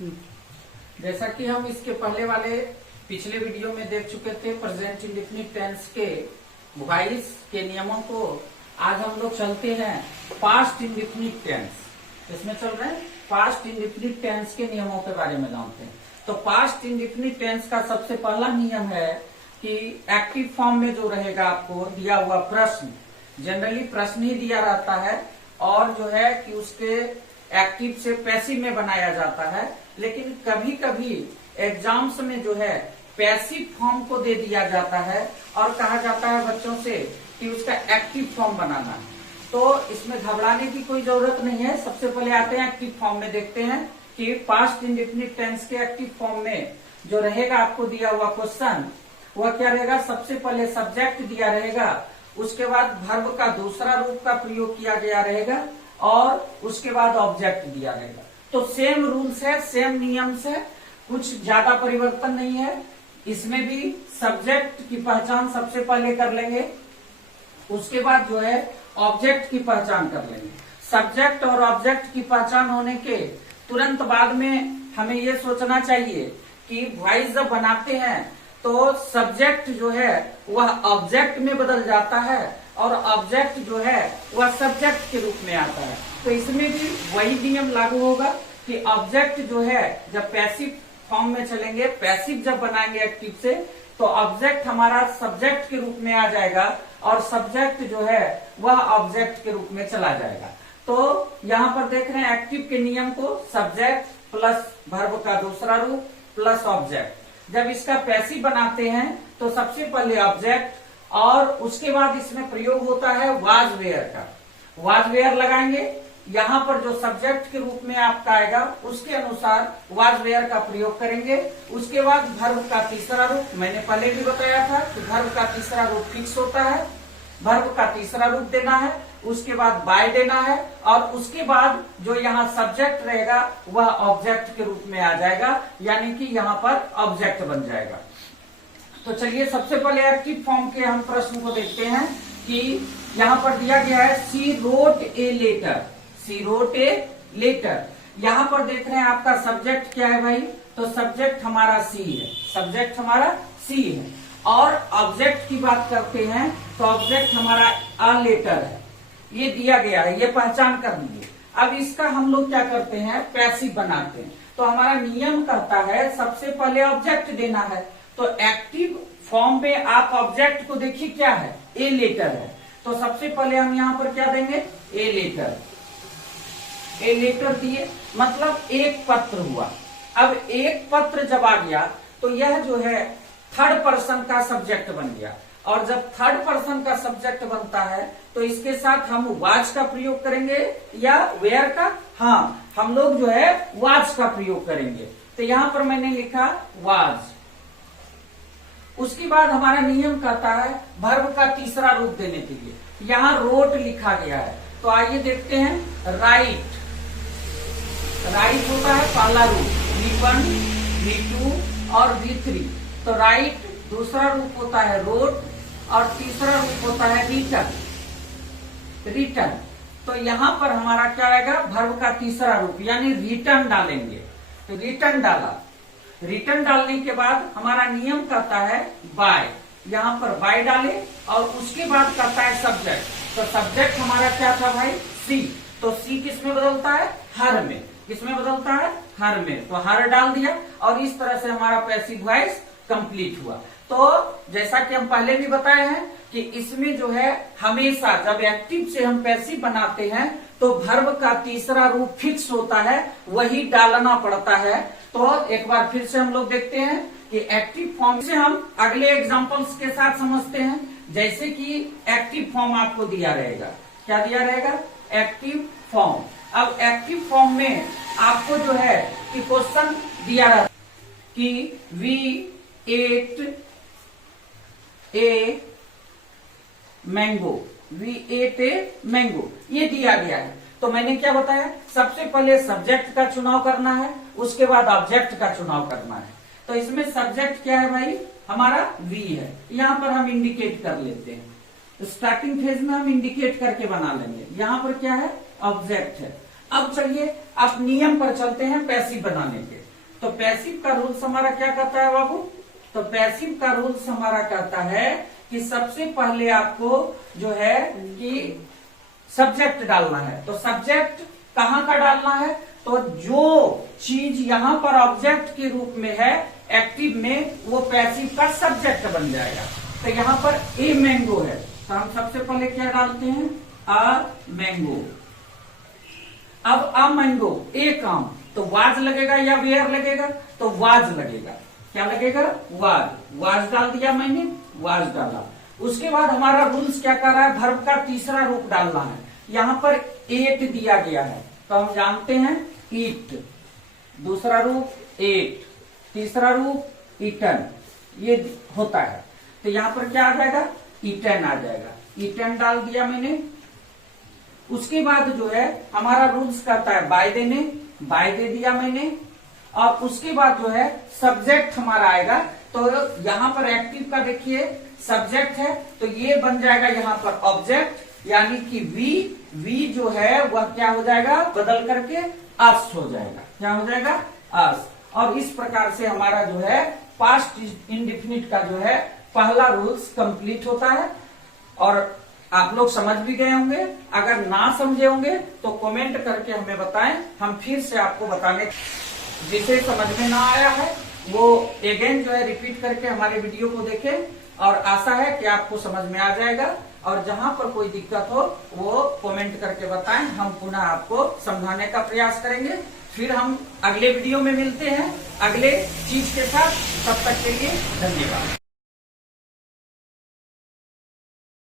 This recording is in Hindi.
जैसा कि हम इसके पहले वाले पिछले वीडियो में देख चुके थे प्रेजेंट इंडेफिनिट टेंस के वॉइस के नियमों को, आज हम लोग चलते हैं पास्ट इंडेफिनिट टेंस। इसमें चल रहे हैं पास्ट इंडेफिनिट टेंस के नियमों के बारे में जानते हैं। तो पास्ट इंडेफिनिट टेंस का सबसे पहला नियम है कि एक्टिव फॉर्म में जो रहेगा आपको दिया हुआ प्रश्न, जनरली प्रश्न ही दिया रहता है और जो है कि उसके एक्टिव से पैसिव में बनाया जाता है, लेकिन कभी कभी एग्जाम्स में जो है पैसिव फॉर्म को दे दिया जाता है और कहा जाता है बच्चों से कि उसका एक्टिव फॉर्म बनाना है। तो इसमें घबराने की कोई जरूरत नहीं है। सबसे पहले आते हैं एक्टिव फॉर्म में, देखते हैं कि पास्ट इंडेफिनिट टेंस के एक्टिव फॉर्म में जो रहेगा आपको दिया हुआ क्वेश्चन वह क्या रहेगा। सबसे पहले सब्जेक्ट दिया रहेगा, उसके बाद वर्ब का दूसरा रूप का प्रयोग किया गया रहेगा और उसके बाद ऑब्जेक्ट दिया रहेगा। तो सेम रूल्स है, सेम नियम्स है, कुछ ज्यादा परिवर्तन नहीं है। इसमें भी सब्जेक्ट की पहचान सबसे पहले कर लेंगे, उसके बाद जो है ऑब्जेक्ट की पहचान कर लेंगे। सब्जेक्ट और ऑब्जेक्ट की पहचान होने के तुरंत बाद में हमें ये सोचना चाहिए कि वॉइस जब बनाते हैं तो सब्जेक्ट जो है वह ऑब्जेक्ट में बदल जाता है और ऑब्जेक्ट जो है वह सब्जेक्ट के रूप में आता है। तो इसमें भी वही नियम लागू होगा कि ऑब्जेक्ट जो है जब पैसिव फॉर्म में चलेंगे, पैसिव जब बनाएंगे एक्टिव से, तो ऑब्जेक्ट हमारा सब्जेक्ट के रूप में आ जाएगा और सब्जेक्ट जो है वह ऑब्जेक्ट के रूप में चला जाएगा। तो यहाँ पर देख रहे हैं एक्टिव के नियम को, सब्जेक्ट प्लस वर्ब का दूसरा रूप प्लस ऑब्जेक्ट। जब इसका पैसिव बनाते हैं तो सबसे पहले ऑब्जेक्ट और उसके बाद इसमें प्रयोग होता है वाज वेयर का। वाज वेयर लगाएंगे, यहाँ पर जो सब्जेक्ट के रूप में आपका आएगा उसके अनुसार वाज वेयर का प्रयोग करेंगे। उसके बाद वर्ब का तीसरा रूप, मैंने पहले भी बताया था कि वर्ब का तीसरा रूप फिक्स होता है, वर्ब का तीसरा रूप देना है, उसके बाद बाय देना है और उसके बाद जो यहाँ सब्जेक्ट रहेगा वह ऑब्जेक्ट के रूप में आ जाएगा, यानी कि यहाँ पर ऑब्जेक्ट बन जाएगा। तो चलिए सबसे पहले एक्टिव फॉर्म के हम प्रश्न को देखते हैं कि यहाँ पर दिया गया है she wrote a letter. She wrote a letter, यहाँ पर देख रहे हैं आपका सब्जेक्ट क्या है भाई, तो सब्जेक्ट हमारा सी है, सब्जेक्ट हमारा सी है और ऑब्जेक्ट की बात करते हैं तो ऑब्जेक्ट हमारा अ लेटर है, ये दिया गया है, ये पहचान कर लीजिए। अब इसका हम लोग क्या करते हैं, पैसिव बनाते हैं। तो हमारा नियम कहता है सबसे पहले ऑब्जेक्ट देना है। तो एक्टिव फॉर्म में आप ऑब्जेक्ट को देखिए क्या है, ए लेटर है। तो सबसे पहले हम यहाँ पर क्या देंगे, ए लेटर। ए लेटर दिए मतलब एक पत्र हुआ। अब एक पत्र जब आ गया तो यह जो है थर्ड पर्सन का सब्जेक्ट बन गया और जब थर्ड पर्सन का सब्जेक्ट बनता है तो इसके साथ हम वाज का प्रयोग करेंगे या वेयर का, हाँ हम लोग जो है वाज का प्रयोग करेंगे। तो यहाँ पर मैंने लिखा वाज। उसके बाद हमारा नियम कहता है वर्ब का तीसरा रूप देने के लिए, यहाँ रोट लिखा गया है। तो आइए देखते हैं, राइट। राइट होता है पहला रूप, V1, V2 और V3। तो राइट दूसरा रूप होता है रोट और तीसरा रूप होता है रिटर्न। रिटर्न, तो यहाँ पर हमारा क्या आएगा, वर्ब का तीसरा रूप यानी रिटर्न डालेंगे। तो रिटर्न डाला, रिटर्न डालने के बाद हमारा नियम कहता है बाय, यहाँ पर बाय डाले और उसके बाद कहता है सब्जेक्ट। तो सब्जेक्ट हमारा क्या था भाई, सी। तो सी किस में बदलता है, हर में। किसमें बदलता है, हर में। तो हर डाल दिया और इस तरह से हमारा पैसिव वॉइस कंप्लीट हुआ। तो जैसा कि हम पहले भी बताए हैं कि इसमें जो है हमेशा जब एक्टिव से हम पैसिव बनाते हैं तो वर्ब का तीसरा रूप फिक्स होता है, वही डालना पड़ता है। तो एक बार फिर से हम लोग देखते हैं कि एक्टिव फॉर्म से हम अगले एग्जांपल्स के साथ समझते हैं। जैसे कि एक्टिव फॉर्म आपको दिया रहेगा, क्या दिया रहेगा, एक्टिव फॉर्म। अब एक्टिव फॉर्म में आपको जो है कि क्वेश्चन दिया रहता कि we ate a mango, we ate a mango, ये दिया गया है। तो मैंने क्या बताया, सबसे पहले सब्जेक्ट का चुनाव करना है, उसके बाद ऑब्जेक्ट का चुनाव करना है। तो इसमें सब्जेक्ट क्या है भाई, हमारा वी है। यहाँ पर हम इंडिकेट कर लेते हैं, स्टार्टिंग फेज में हम इंडिकेट करके बना लेंगे। यहाँ पर क्या है, ऑब्जेक्ट है। अब चलिए आप नियम पर चलते हैं पैसिव बनाने के। तो पैसिव का रूल्स हमारा क्या कहता है बाबू? तो पैसिव का रूल्स हमारा कहता है कि सबसे पहले आपको जो है कि सब्जेक्ट डालना है। तो सब्जेक्ट कहाँ का डालना है? तो जो चीज यहाँ पर ऑब्जेक्ट के रूप में है एक्टिव में, वो पैसिव का सब्जेक्ट बन जाएगा। तो यहाँ पर ए मैंगो है, तो हम सबसे पहले क्या डालते हैं? A mango. अब अ मैंगो, एक आम, तो वाज लगेगा या वेयर लगेगा? तो वाज लगेगा। क्या लगेगा? वाज। वाज डाल दिया मैंने, वाज डाला। उसके बाद हमारा रूल्स क्या कर रहा है? वर्ब का तीसरा रूप डालना है। यहाँ पर एट दिया गया है, तो हम जानते हैं ईट, दूसरा रूप एट, तीसरा रूप ईटन, ये होता है। तो यहाँ पर क्या आ जाएगा? ईटन आ जाएगा। ईटन डाल दिया मैंने। उसके बाद जो है हमारा रूल्स कहता है बाय देने, बाय दे दिया मैंने। और उसके बाद जो है सब्जेक्ट हमारा आएगा। तो यहाँ पर एक्टिव का देखिए सब्जेक्ट है, तो ये बन जाएगा यहाँ पर ऑब्जेक्ट, यानी कि वी जो है वह क्या हो जाएगा? बदल करके अस हो जाएगा। क्या हो जाएगा? अस। और इस प्रकार से हमारा जो है पास्ट इंडेफिनिट का जो है पहला रूल्स कंप्लीट होता है। और आप लोग समझ भी गए होंगे। अगर ना समझे होंगे तो कमेंट करके हमें बताएं, हम फिर से आपको बताने। जिसे समझ में ना आया है वो अगेन जो है रिपीट करके हमारे वीडियो को देखें, और आशा है कि आपको समझ में आ जाएगा। और जहां पर कोई दिक्कत हो वो कमेंट करके बताएं, हम पुनः आपको समझाने का प्रयास करेंगे। फिर हम अगले वीडियो में मिलते हैं अगले चीज के साथ। तब तक के लिए धन्यवाद।